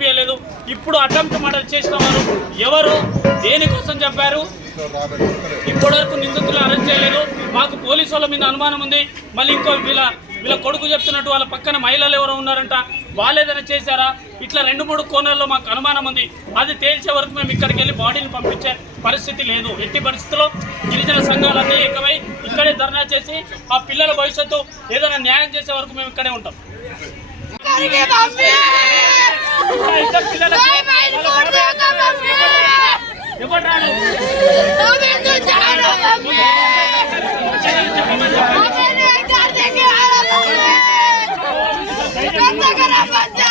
పంపించలేదు. ఇప్పుడు attempt murder చేసిన వారు ఎవరు, దేనికోసం చెప్పారు? ఇప్పటివరకు నిందితులు అరెస్ట్ చేయలేదు. మాకు పోలీసు వాళ్ళ మీద అనుమానం ఉంది. మళ్ళీ ఇంకో వీళ్ళ కొడుకు చెప్తున్నట్టు వాళ్ళ పక్కన మహిళలు ఎవరో ఉన్నారంట, వాళ్ళు ఏదైనా చేశారా? ఇట్లా 2-3 కోణాల్లో మాకు అనుమానం ఉంది. అది తేల్చే వరకు మేము ఇక్కడికి వెళ్ళి బాడీని పంపించే పరిస్థితి లేదు. ఎట్టి పరిస్థితుల్లో గిరిజన సంఘాలన్నీ ఏకమై ఇక్కడే ధర్నా చేసి ఆ పిల్లల భవిష్యత్తు ఏదైనా న్యాయం చేసే వరకు మేము ఇక్కడే ఉంటాం. ఎవరు